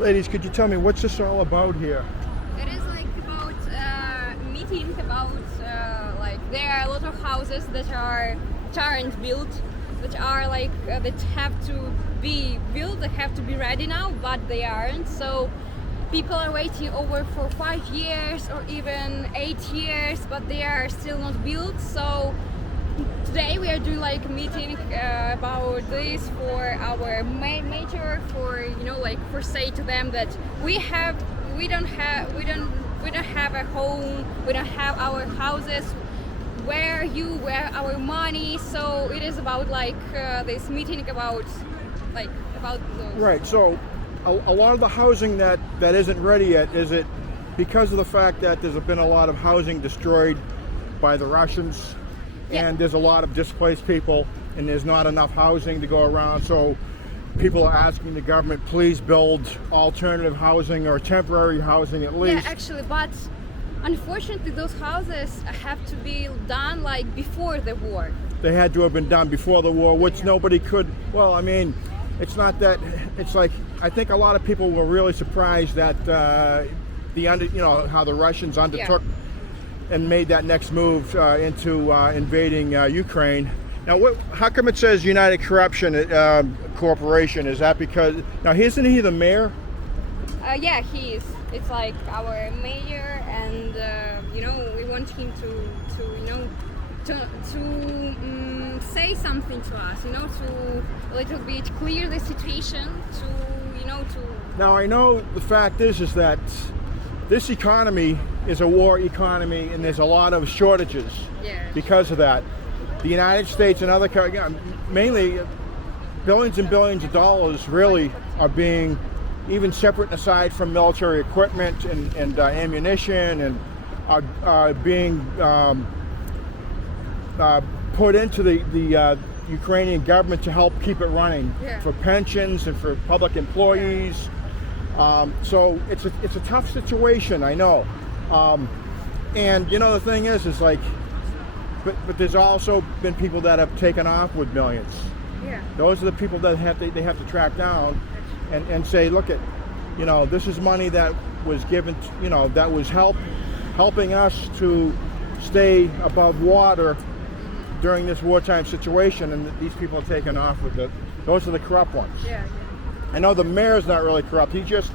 Ladies, could you tell me what's this all about here? It is like about meeting about like there are a lot of houses that aren't built, that are like that have to be built, that have to be ready now, but they aren't. So people are waiting over for 5 years or even 8 years, but they are still not built. So today we are doing like a meeting about this for our major, for like for say to them that we don't have a home, we don't have our houses, where our money. So it is about like this meeting about those. Right, so a lot of the housing that isn't ready yet, is it because of the fact that there's been a lot of housing destroyed by the Russians? Yeah. And there's a lot of displaced people, and there's not enough housing to go around, so people are asking the government, please build alternative housing or temporary housing at least. Yeah, actually, but unfortunately those houses have to be done like before the war. They had to have been done before the war, which Yeah. nobody could. Well, I mean, it's not that. It's like, I think a lot of people were really surprised that how the Russians undertook and made that next move into invading Ukraine. Now, how come it says United Corruption Corporation? Is that because now isn't he the mayor? Yeah, he is. It's like our mayor, and we want him to say something to us. To a little bit clear the situation. Now, I know the fact is that this economy is a war economy, and there's a lot of shortages because of that. The United States and other countries, mainly billions and billions of dollars, really are being, even separate and aside from military equipment and ammunition, and are being put into the Ukrainian government to help keep it running for pensions and for public employees. So it's a tough situation, I know. And the thing is like, but there's also been people that have taken off with millions. Yeah. Those are the people that they have to track down and say, look this is money that was given, that was helping us to stay above water during this wartime situation, and these people are taking off with it. Those are the corrupt ones. Yeah. I know the mayor's not really corrupt. He's just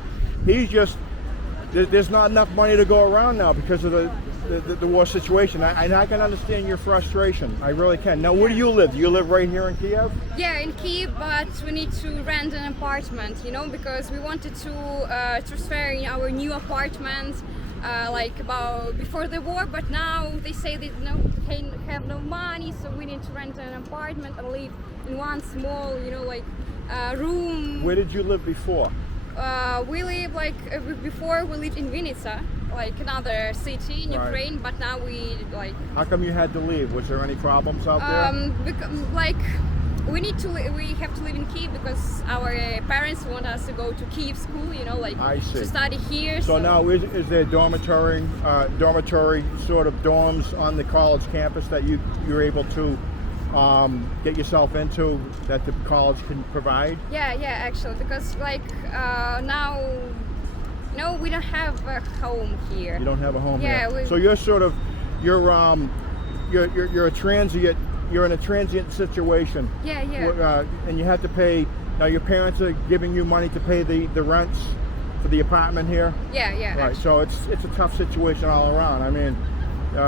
there's not enough money to go around now because of the war situation. I can understand your frustration. I really can. Now, where do you live? Do you live right here in Kyiv? Yeah, in Kyiv, but we need to rent an apartment, because we wanted to transfer in our new apartment like about before the war, but now they say they have no money, so we need to rent an apartment and live in one small, room. Where did you live before? We live before we lived in Vinnytsia, like another city in Ukraine, but now we How come you had to leave? Was there any problems out there? We have to live in Kyiv because our parents want us to go to Kyiv school, I see. to study here. So now is there dormitory sort of dorms on the college campus that you're able to get yourself into, that the college can provide? Yeah, actually, because now, we don't have a home here. You don't have a home here. Yeah. So you're a transient. You're in a transient situation. Yeah. And you have to pay. Now your parents are giving you money to pay the rents for the apartment here. Yeah. Right. So it's a tough situation all around. I mean,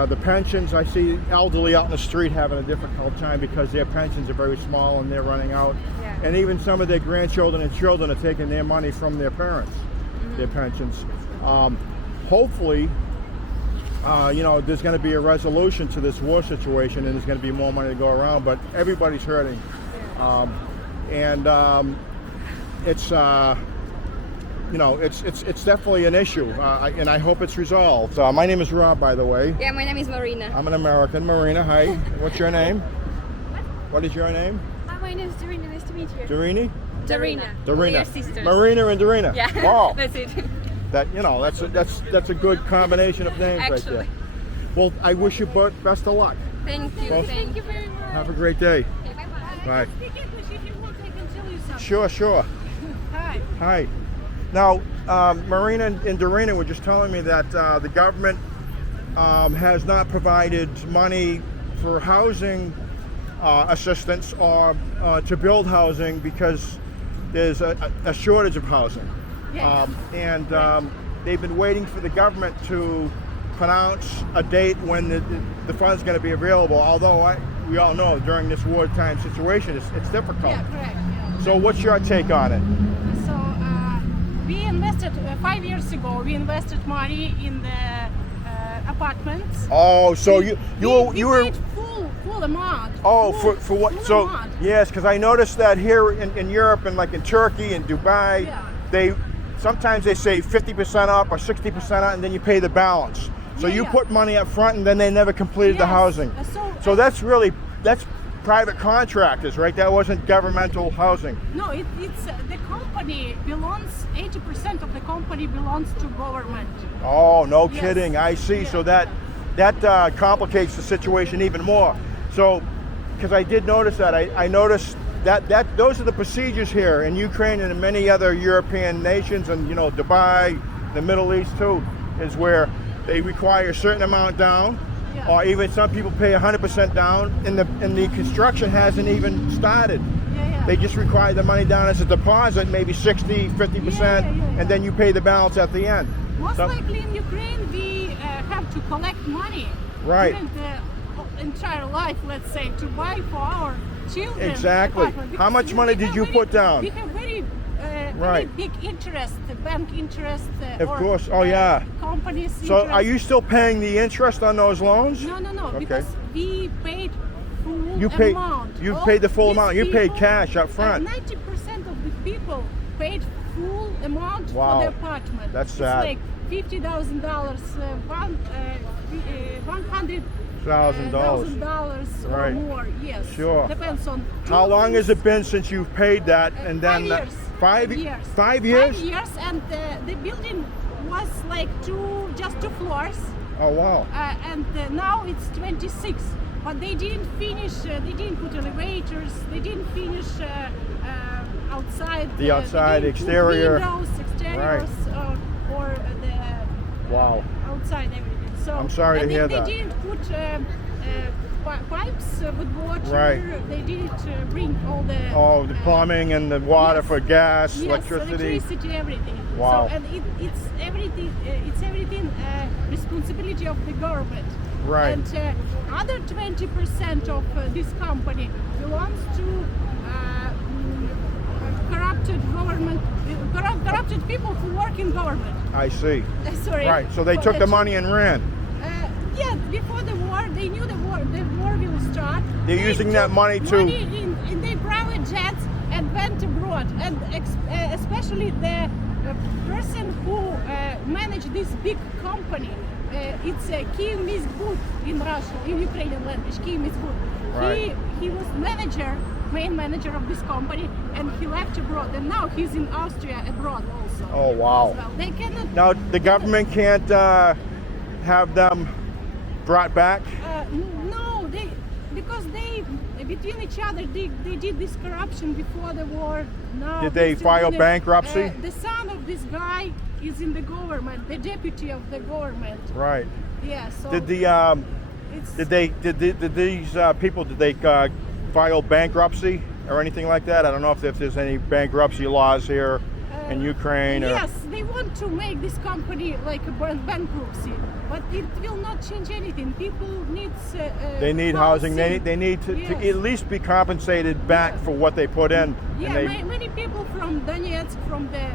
the pensions, I see elderly out in the street having a difficult time because their pensions are very small and they're running out. Yeah. And even some of their grandchildren and children are taking their money from their parents, their pensions. Hopefully, there's going to be a resolution to this war situation, and there's going to be more money to go around. But everybody's hurting, it's definitely an issue, and I hope it's resolved. My name is Rob, by the way. Yeah, my name is Marina. I'm an American. Marina, hi. What's your name? What is your name? My name is Darina. Nice to meet you. Darini? Darina. Darina. We are sisters. Marina and Darina. Yeah. Wow. That's it. That's a good combination of names right there. Well, I wish you both best of luck. Thank you. Well, Thank you very much. Have a great day. Okay, bye-bye. Bye. Speak English if you want. I can tell you something. Sure. Hi. Hi. Now, Marina and Darina were just telling me that the government has not provided money for housing assistance or to build housing because there's a shortage of housing. Yes. And they've been waiting for the government to pronounce a date when the fund's going to be available, although we all know during this wartime situation it's difficult. Yeah, correct. Yeah. So what's your take on it? So we invested 5 years ago. We invested money in the apartments. Oh, so you were paid full amount. oh full, for what? full So amount. yes, because I noticed that here in Europe and like in Turkey and Dubai, Yeah. sometimes they say 50% up or 60% up, and then you pay the balance. So Yeah, you yeah. put money up front and then they never completed the Yes. housing. So that's private contractors, right? That wasn't governmental housing. No, it's the company belongs. 80% of the company belongs to government. Oh, no Yes. kidding. I see. Yeah. So that complicates the situation even more. So, because I did notice that, I noticed that those are the procedures here in Ukraine and in many other European nations, and Dubai, the Middle East too, is where they require a certain amount down, Yeah. or even some people pay 100% down, and the construction hasn't even started. Yeah. They just require the money down as a deposit, maybe 60, 50%, Yeah. and then you pay the balance at the end. Most So- likely in Ukraine, we have to collect money Right. during the entire life, let's say, to buy for our children. Exactly. apartment. How much Because money we did have you very- put down? We have very Right. big interest, bank interest. Of or, course. Oh, yeah. Companies. So interest. are you still paying the interest on those loans? No, Okay. because we paid full You paid- amount. you All paid the full these amount. You paid people, cash up front. 90% of the people paid full amount Wow. for the apartment. That's it's sad. like $50,000, $100,000 $1,000. or Right. more. Yes. Sure. Depends on. How long has it been since you've paid that? And then 5 years. 5 years. 5 years? 5 years, and the building was like just two floors. Oh wow. And now it's 26, but they didn't finish. They didn't put elevators. They didn't finish outside. The outside they didn't put exterior. windows, exteriors, or the Wow. outside everything. So I'm sorry to and hear they that. didn't put pipes with water. Right. They didn't bring all the. Oh, the plumbing and the water yes. for gas, Yes, electricity. everything. Wow. So, and it's everything. It's everything responsibility of the government. Right. And other 20% of this company belongs to corrupted government, corrupted people who work in government. I see. Sorry. Right. So they for took the money and ran. Yeah, before the war, they knew the war will start. They're They using that took money to- in their private jets and went abroad, and especially the person who managed this big company. It's Kyiv in Russian, in Ukrainian language. Kyiv. Right. He was main manager of this company, and he left abroad, and now he's in Austria abroad also. Oh wow. As well. They cannot. Now the government can't have them brought back. No, because they between each other they did this corruption before the war. Now Did they still file do it. bankruptcy? The son of this guy is in the government, the deputy of the government. Right. Yeah. So Did the it's, did these people file bankruptcy or anything like that? I don't know if there's any bankruptcy laws here in Ukraine. Or, Yes, they want to make this company like a bankruptcy, but it will not change anything. People they need housing. They need to Yes. at least be compensated back Yes. for what they put in. Yeah, And they, many people from Donetsk, from the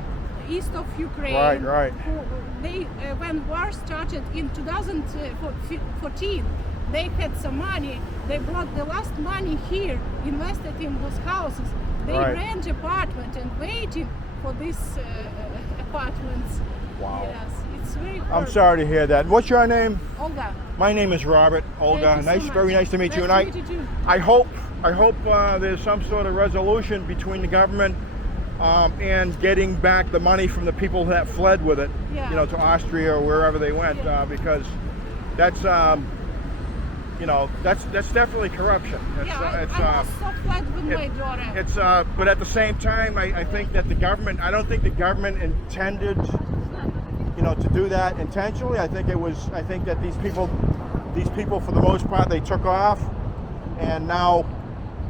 east of Ukraine, Right. who they when war started in 2014, they had some money. They brought the last money here, invested in those houses. They Right. rent apartment and waiting for these apartments. Wow. Yes, it's very hard. I'm sorry to hear that. What's your name? Olga. My name is Robert. Olga, Thank you so nice, much. very nice to meet you. And Nice to meet you too. I hope there's some sort of resolution between the government and getting back the money from the people that fled with it, Yeah. to Austria or wherever they went, Yeah. because that's, you know, that's definitely corruption. I was so flat with my daughter. It's but at the same time, I think that the government. I don't think the government intended, you know, to do that intentionally. I think that these people, for the most part, they took off, and now,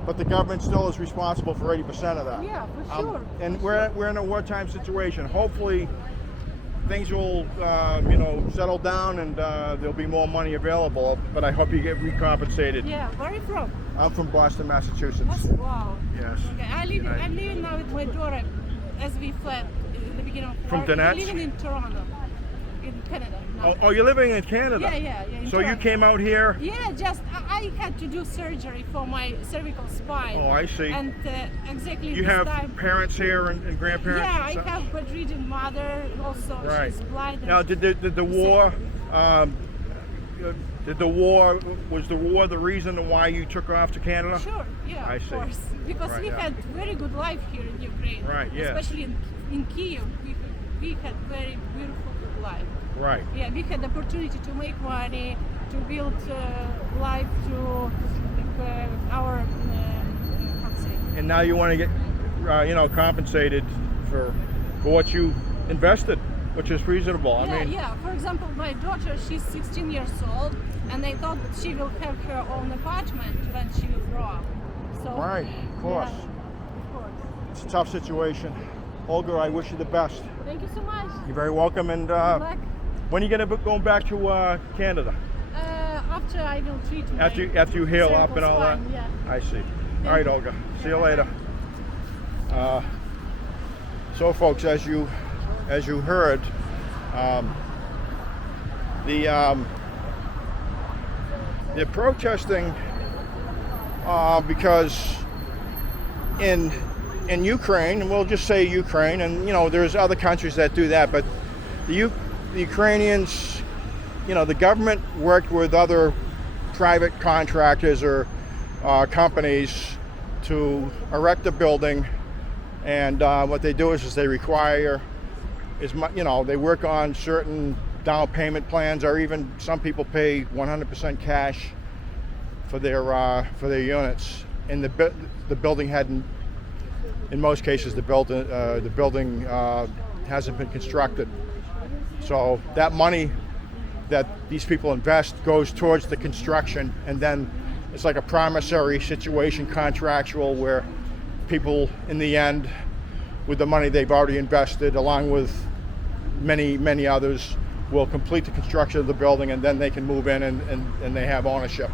but the government still is responsible for 80% of that. Yeah, for sure. And we're in a wartime situation. Hopefully, things will, you know, settle down, and there'll be more money available. But I hope you get recompensated. Yeah, where are you from? I'm from Boston, Massachusetts. Wow. Yes. Okay, I'm living now with my daughter, as we fled in the beginning of From war. Donetsk? I'm living in Toronto, in Canada. now. Oh, you're living in Canada? Yeah. In So you Toronto. came out here? Yeah, just I had to do surgery for my cervical spine. Oh, I see. And exactly You this have time. parents here and grandparents? Yeah, and I stuff? have bedridden mother also. Right. She's blind. Now, did the war? Was the war the reason why you took off to Canada? Sure, yeah, I of see. course. Because Right, we yeah. had very good life here in Ukraine. Right, yeah. Especially in Kyiv, we had very beautiful good life. Right. Yeah, we had the opportunity to make money, to build life to our, how to say? And now you want to get, you know, compensated for what you invested, which is reasonable. Yeah, I mean, yeah. For example, my daughter, she's 16 years old, and they thought that she will have her own apartment when she will grow up. So, right, of course. Yeah, of course. It's a tough situation. Olga, I wish you the best. Thank you so much. You're very welcome. And Good luck. when are you going to be going back to Canada? After I will treat my After you heal up and all that? spine, yeah. I see. All right, Olga. See you later. So, folks, as you heard, they're protesting because in Ukraine, and we'll just say Ukraine, and you know there's other countries that do that, but the Ukrainians, you know, the government worked with other private contractors or companies to erect a building, and what they do is they require you know, they work on certain down payment plans, or even some people pay 100% cash for their units. And the building hadn't, in most cases, the building hasn't been constructed. So that money that these people invest goes towards the construction, and then it's like a promissory situation, contractual, where people in the end, with the money they've already invested, along with many others, will complete the construction of the building, and then they can move in and they have ownership.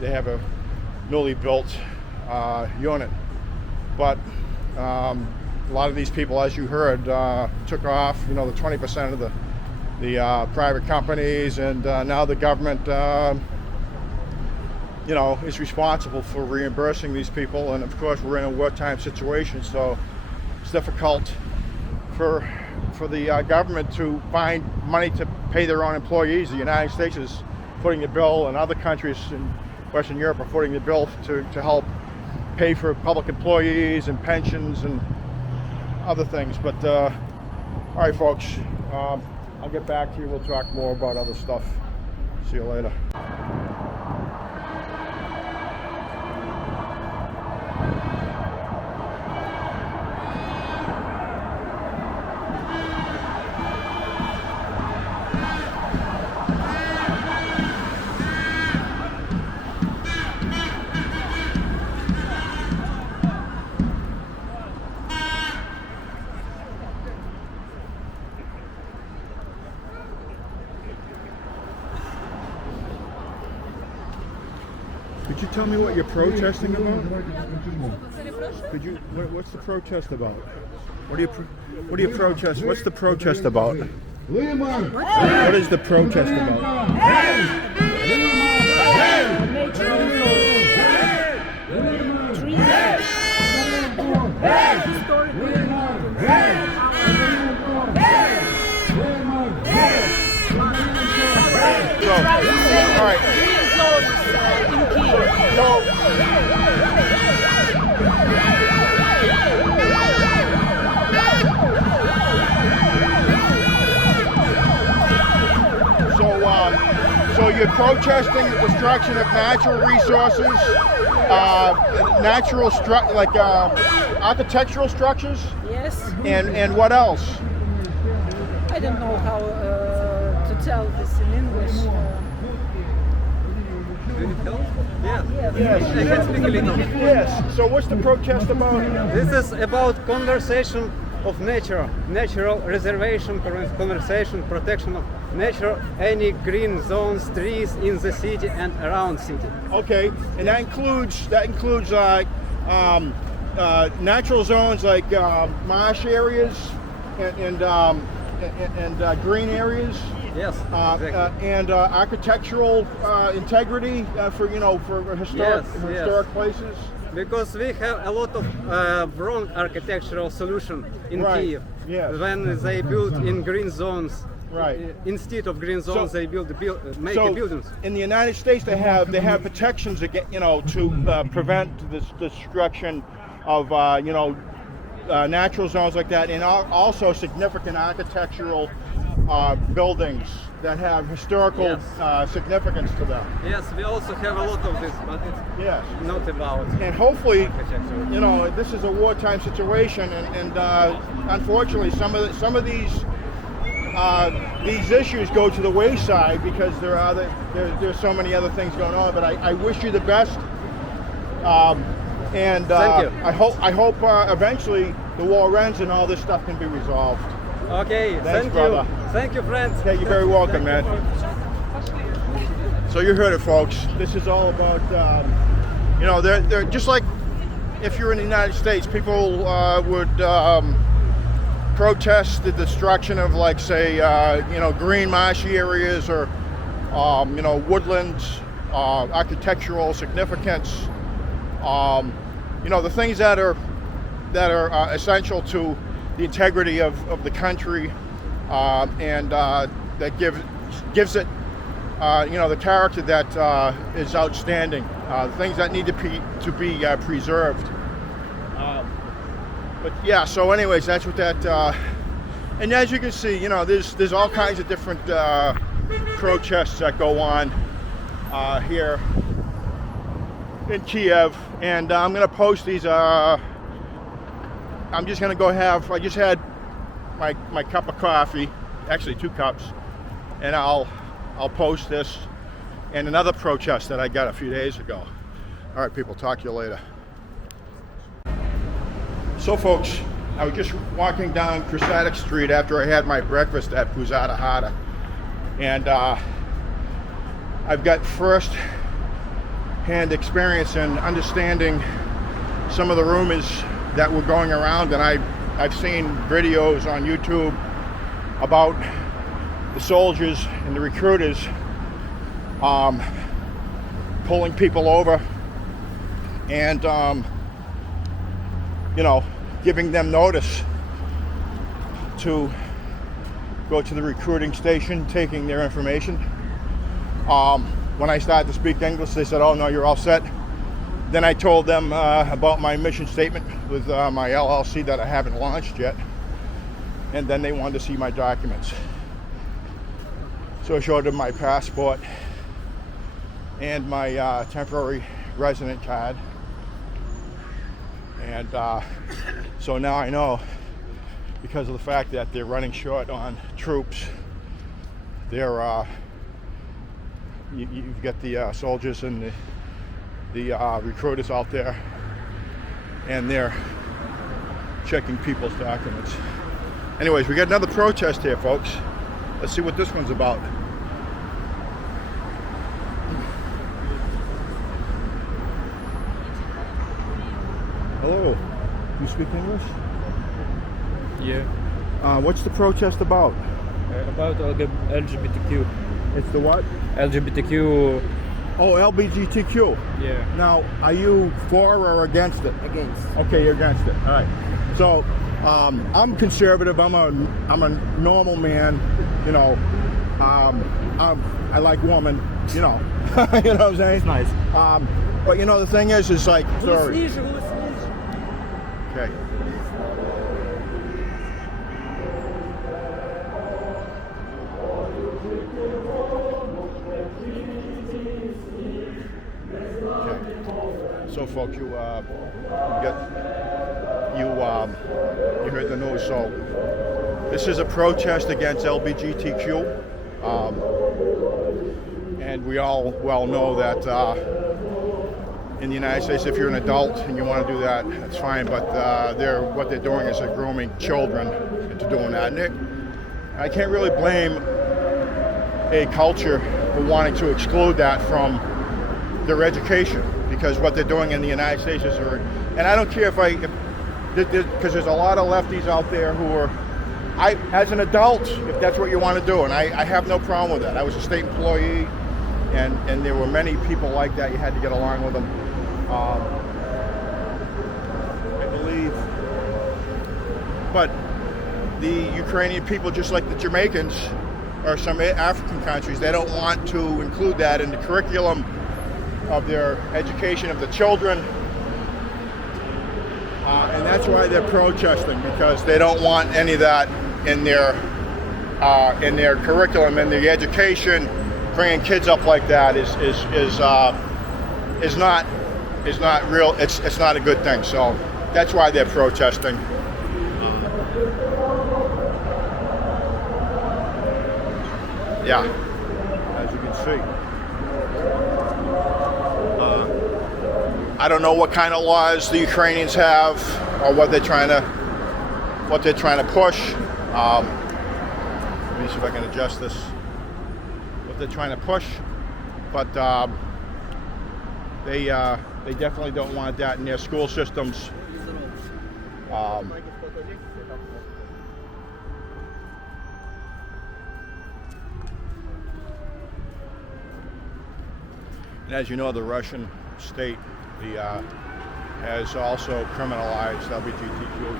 They have a newly built unit. But a lot of these people, as you heard, took off, you know, the 20% of the private companies, and now the government, you know, is responsible for reimbursing these people. And of course, we're in a wartime situation, so it's difficult for the government to find money to pay their own employees. The United States is footing the bill, and other countries in Western Europe are footing the bill to help pay for public employees and pensions and other things. But all right, folks, I'll get back to you. We'll talk more about other stuff. See you later. Could you tell me what you're protesting about? Could you? What's the protest about? What do you protest? What's the protest about? What is the protest about? So, all right. So So you're protesting the destruction of natural resources, architectural structures, Yes. and what else? I don't know how to tell this in English. Yeah. Yes. I can speak a little. Yes. So what's the protest about? This is about conversation of nature, natural reservation, conversation, protection of nature, any green zones, trees in the city and around city. Okay, and that includes natural zones like marsh areas and green areas. Yes, exactly. And architectural integrity for historic places. Because we have a lot of wrong architectural solution in Right, Kyiv. yes. When they build in green zones, Right. instead of green zones, So- they make So buildings. in the United States, they have protections to prevent the destruction of natural zones like that, and also significant architectural buildings that have historical significance to them. Yes, we also have a lot of this, but it's Yes. not about And hopefully, architecture. this is a wartime situation, and unfortunately, some of these issues go to the wayside because there's so many other things going on. But I wish you the best, and Thank you. I hope eventually the war ends and all this stuff can be resolved. Okay, Thanks, thank brother. you. Thank you, friends. Okay, you're very welcome, man. So you heard it, folks. This is all about, they're just like if you're in the United States, people would protest the destruction of, like, say, green marshy areas or, woodlands, architectural significance, the things that are essential to the integrity of the country, and that gives it the character that is outstanding, the things that need to be preserved. But yeah, so anyways, that's what that, and as you can see, there's all kinds of different protests that go on here in Kyiv, and I'm gonna post these. I'm just gonna I just had my cup of coffee, actually 2 cups, and I'll post this and another protest that I got a few days ago. All right, people, talk to you later. So folks, I was just walking down Khreshchatyk Street after I had my breakfast at Puzata Hada, and I've got first-hand experience in understanding some of the rumors that were going around, and I've seen videos on YouTube about the soldiers and the recruiters pulling people over and giving them notice to go to the recruiting station, taking their information. When I started to speak English, they said, "Oh no, you're all set." Then I told them about my mission statement with my LLC that I haven't launched yet, and then they wanted to see my documents. So I showed them my passport and my temporary resident card, and so now I know, because of the fact that they're running short on troops, you've got the soldiers and the recruiters out there, and they're checking people's documents. Anyways, we got another protest here, folks. Let's see what this one's about. Hello, you speak English? Yeah, What's the protest about? about LGBTQ. It's the what? LGBTQ. Oh, LGBTQ. Yeah. Now, are you for or against it? Against. Okay, you're against it. All right. So, I'm conservative. I'm a normal man. I like women. You know what I'm saying? Nice. But the thing is like, sorry. Okay. So, folks, you heard the news. So, this is a protest against LGBTQ, and we all well know that in the United States, if you're an adult and you want to do that, that's fine. But what they're doing is they're grooming children into doing that. And I can't really blame a culture for wanting to exclude that from their education, because what they're doing in the United States is, and I don't care because there's a lot of lefties out there who are, as an adult, if that's what you want to do, and I have no problem with that. I was a state employee, and there were many people like that. You had to get along with them. I believe, but the Ukrainian people, just like the Jamaicans or some African countries, they don't want to include that in the curriculum of their education of the children, and that's why they're protesting, because they don't want any of that in their curriculum, in their education. Bringing kids up like that is not real. It's not a good thing. So that's why they're protesting. Yeah, as you can see. I don't know what kind of laws the Ukrainians have, or what they're trying to push. Let me see if I can adjust this. What they're trying to push, but they definitely don't want that in their school systems. And as you know, the Russian state has also criminalized LGBTQ.